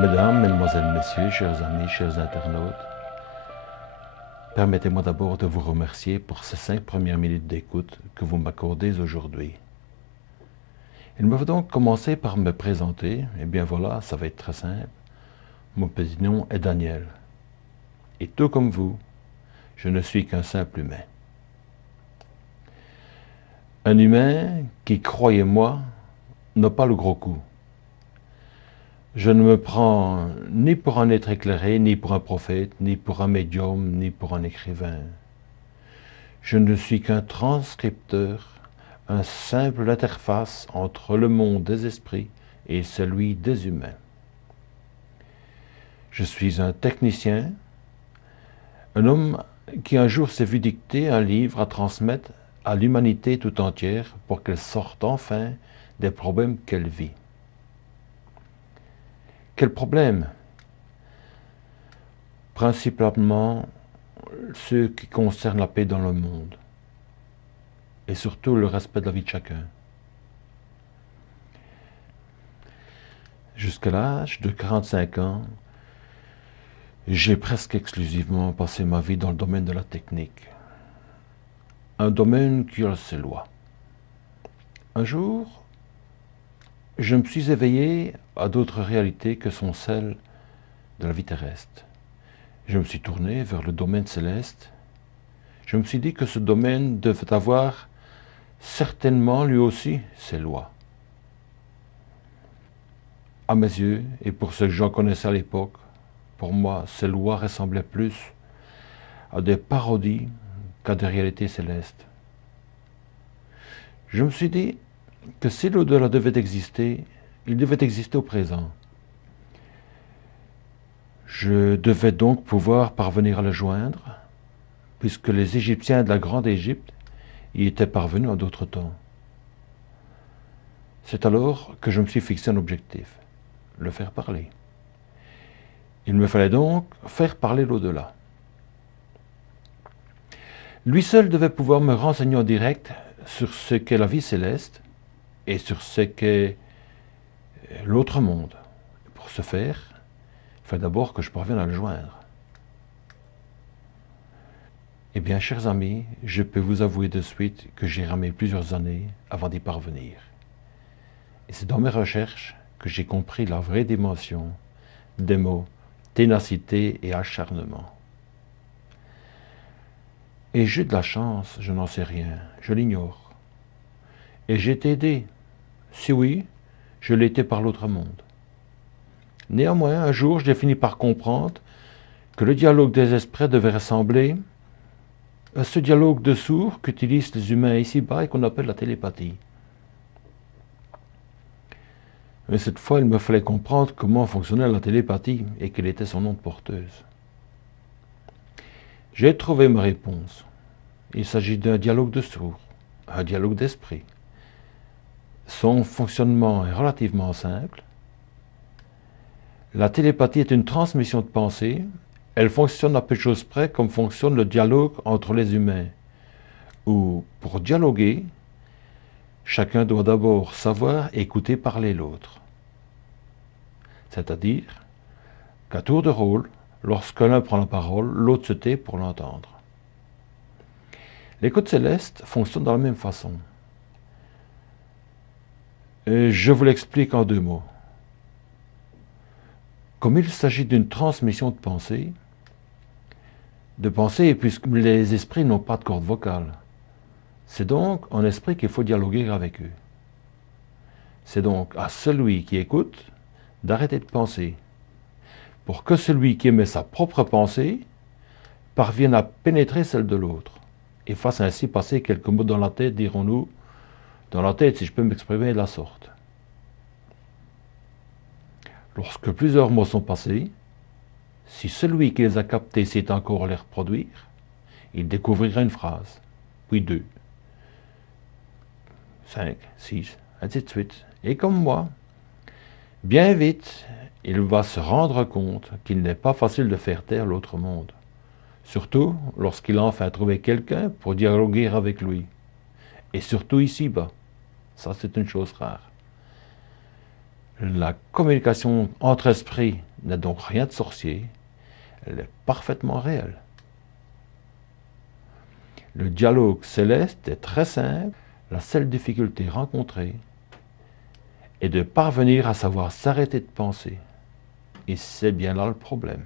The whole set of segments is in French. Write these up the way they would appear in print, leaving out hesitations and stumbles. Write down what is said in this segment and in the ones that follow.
Mesdames, Mesdemoiselles, Messieurs, chers amis, chers internautes, permettez-moi d'abord de vous remercier pour ces 5 premières minutes d'écoute que vous m'accordez aujourd'hui. Il me faut donc commencer par me présenter. Eh bien voilà, ça va être très simple. Mon petit nom est Daniel. Et tout comme vous, je ne suis qu'un simple humain. Un humain qui, croyez-moi, n'a pas le gros coup. Je ne me prends ni pour un être éclairé, ni pour un prophète, ni pour un médium, ni pour un écrivain. Je ne suis qu'un transcripteur, un simple interface entre le monde des esprits et celui des humains. Je suis un technicien, un homme qui un jour s'est vu dicter un livre à transmettre à l'humanité tout entière pour qu'elle sorte enfin des problèmes qu'elle vit. Quels problèmes? Principalement ceux qui concernent la paix dans le monde et surtout le respect de la vie de chacun. Jusqu'à l'âge de 45 ans, j'ai presque exclusivement passé ma vie dans le domaine de la technique. Un domaine qui a ses lois. Un jour, je me suis éveillé à d'autres réalités que sont celles de la vie terrestre. Je me suis tourné vers le domaine céleste. Je me suis dit que ce domaine devait avoir certainement lui aussi ses lois. À mes yeux, et pour ceux que j'en connaissais à l'époque, pour moi, ces lois ressemblaient plus à des parodies qu'à des réalités célestes. Je me suis dit que si l'au-delà devait exister, il devait exister au présent. Je devais donc pouvoir parvenir à le joindre, puisque les Égyptiens de la Grande Égypte y étaient parvenus en d'autres temps. C'est alors que je me suis fixé un objectif, le faire parler. Il me fallait donc faire parler l'au-delà. Lui seul devait pouvoir me renseigner en direct sur ce qu'est la vie céleste et sur ce qu'est l'autre monde. Pour ce faire, il fallait d'abord que je parvienne à le joindre. Eh bien, chers amis, je peux vous avouer de suite que j'ai ramé plusieurs années avant d'y parvenir. Et c'est dans mes recherches que j'ai compris la vraie dimension des mots ténacité et acharnement. Et j'ai de la chance, je n'en sais rien, je l'ignore. Et j'ai été aidé. Si oui, je l'ai été par l'autre monde. Néanmoins, un jour, j'ai fini par comprendre que le dialogue des esprits devait ressembler à ce dialogue de sourds qu'utilisent les humains ici-bas et qu'on appelle la télépathie. Mais cette fois, il me fallait comprendre comment fonctionnait la télépathie et quelle était son onde porteuse. J'ai trouvé ma réponse. Il s'agit d'un dialogue de sourds, un dialogue d'esprit. Son fonctionnement est relativement simple. La télépathie est une transmission de pensée. Elle fonctionne à peu de choses près comme fonctionne le dialogue entre les humains, où, pour dialoguer, chacun doit d'abord savoir écouter parler l'autre. C'est-à-dire qu'à tour de rôle, lorsque l'un prend la parole, l'autre se tait pour l'entendre. L'écoute céleste fonctionne de la même façon. Et je vous l'explique en 2 mots. Comme il s'agit d'une transmission de pensée, puisque les esprits n'ont pas de corde vocale, c'est donc en esprit qu'il faut dialoguer avec eux. C'est donc à celui qui écoute d'arrêter de penser, pour que celui qui émet sa propre pensée parvienne à pénétrer celle de l'autre, et fasse ainsi passer quelques mots dans la tête, dirons-nous, dans la tête, si je peux m'exprimer de la sorte. Lorsque plusieurs mots sont passés, si celui qui les a captés sait encore les reproduire, il découvrira une phrase, puis 2, 5, 6, ainsi de suite. Et comme moi, bien vite, il va se rendre compte qu'il n'est pas facile de faire taire l'autre monde, surtout lorsqu'il a enfin trouvé quelqu'un pour dialoguer avec lui. Et surtout ici-bas, ça c'est une chose rare. La communication entre esprits n'a donc rien de sorcier, elle est parfaitement réelle. Le dialogue céleste est très simple, la seule difficulté rencontrée est de parvenir à savoir s'arrêter de penser. Et c'est bien là le problème.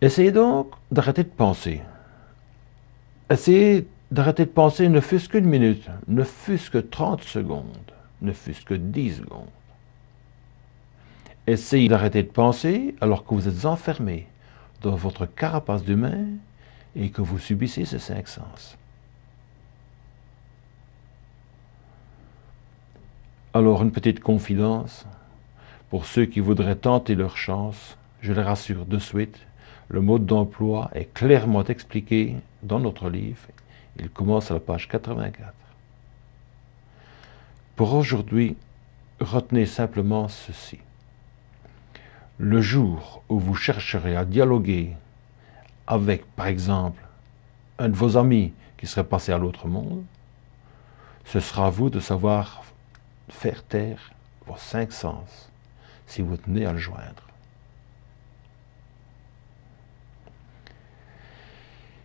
Essayez donc d'arrêter de penser. Essayez d'arrêter de penser ne fût-ce qu'une minute, ne fût-ce que 30 secondes, ne fût-ce que 10 secondes. Essayez d'arrêter de penser alors que vous êtes enfermé dans votre carapace d'humain et que vous subissez ces 5 sens. Alors une petite confidence, pour ceux qui voudraient tenter leur chance, je les rassure de suite, le mode d'emploi est clairement expliqué dans notre livre. Il commence à la page 84. Pour aujourd'hui, retenez simplement ceci. Le jour où vous chercherez à dialoguer avec, par exemple, un de vos amis qui serait passé à l'autre monde, ce sera à vous de savoir faire taire vos 5 sens, si vous tenez à le joindre.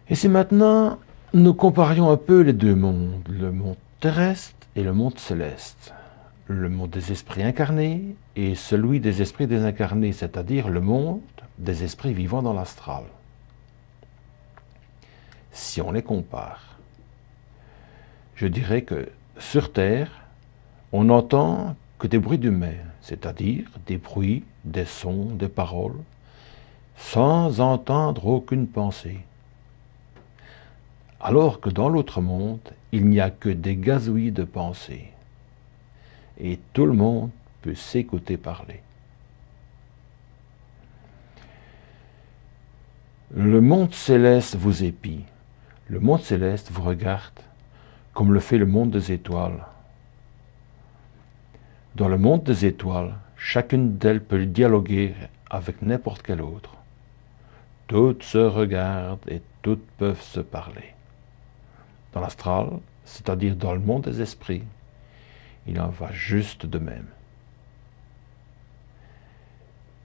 Et si maintenant, nous comparions un peu les deux mondes, le monde terrestre et le monde céleste, le monde des esprits incarnés et celui des esprits désincarnés, c'est-à-dire le monde des esprits vivant dans l'astral. Si on les compare, je dirais que sur Terre, on n'entend que des bruits d'humains, c'est-à-dire des bruits, des sons, des paroles, sans entendre aucune pensée. Alors que dans l'autre monde, il n'y a que des gazouillis de pensée. Et tout le monde peut s'écouter parler. Le monde céleste vous épie. Le monde céleste vous regarde comme le fait le monde des étoiles. Dans le monde des étoiles, chacune d'elles peut dialoguer avec n'importe quelle autre. Toutes se regardent et toutes peuvent se parler. Dans l'astral, c'est-à-dire dans le monde des esprits, il en va juste de même.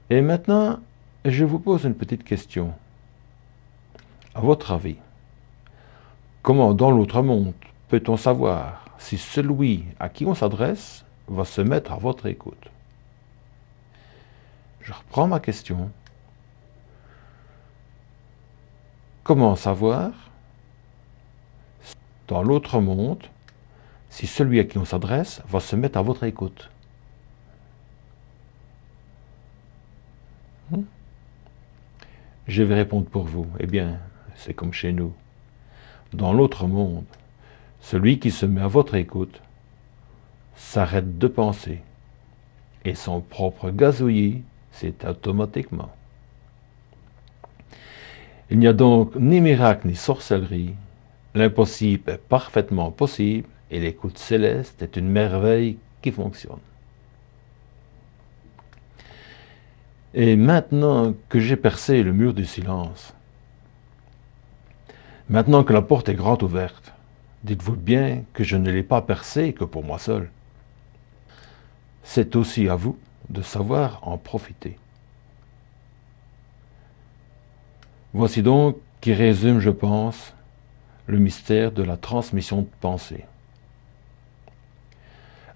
Et maintenant, je vous pose une petite question. À votre avis, comment dans l'autre monde peut-on savoir si celui à qui on s'adresse va se mettre à votre écoute? Je reprends ma question. Comment savoir dans l'autre monde si celui à qui on s'adresse va se mettre à votre écoute? Je vais répondre pour vous. Eh bien, c'est comme chez nous. Dans l'autre monde, celui qui se met à votre écoute s'arrête de penser et son propre gazouillis, c'est automatiquement. Il n'y a donc ni miracle ni sorcellerie. L'impossible est parfaitement possible et l'écoute céleste est une merveille qui fonctionne. Et maintenant que j'ai percé le mur du silence, maintenant que la porte est grande ouverte, dites-vous bien que je ne l'ai pas percée que pour moi seul. C'est aussi à vous de savoir en profiter. Voici donc qui résume, je pense, le mystère de la transmission de pensée.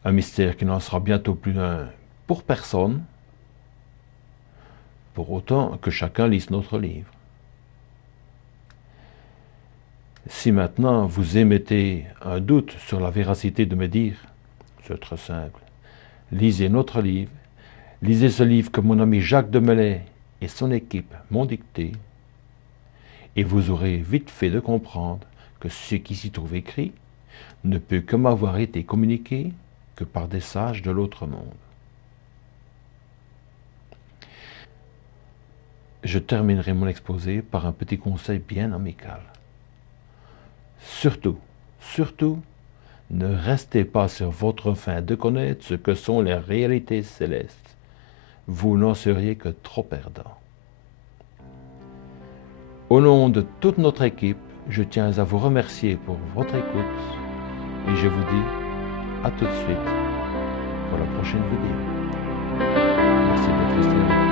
Un mystère qui n'en sera bientôt plus un pour personne, pour autant que chacun lise notre livre. Si maintenant vous émettez un doute sur la véracité de mes dires, c'est très simple. Lisez notre livre, lisez ce livre que mon ami Jacques Demelay et son équipe m'ont dicté, et vous aurez vite fait de comprendre que ce qui s'y trouve écrit ne peut que m'avoir été communiqué que par des sages de l'autre monde. Je terminerai mon exposé par un petit conseil bien amical. Surtout, ne restez pas sur votre faim de connaître ce que sont les réalités célestes. Vous n'en seriez que trop perdant. Au nom de toute notre équipe, je tiens à vous remercier pour votre écoute et je vous dis à tout de suite pour la prochaine vidéo. Restez là.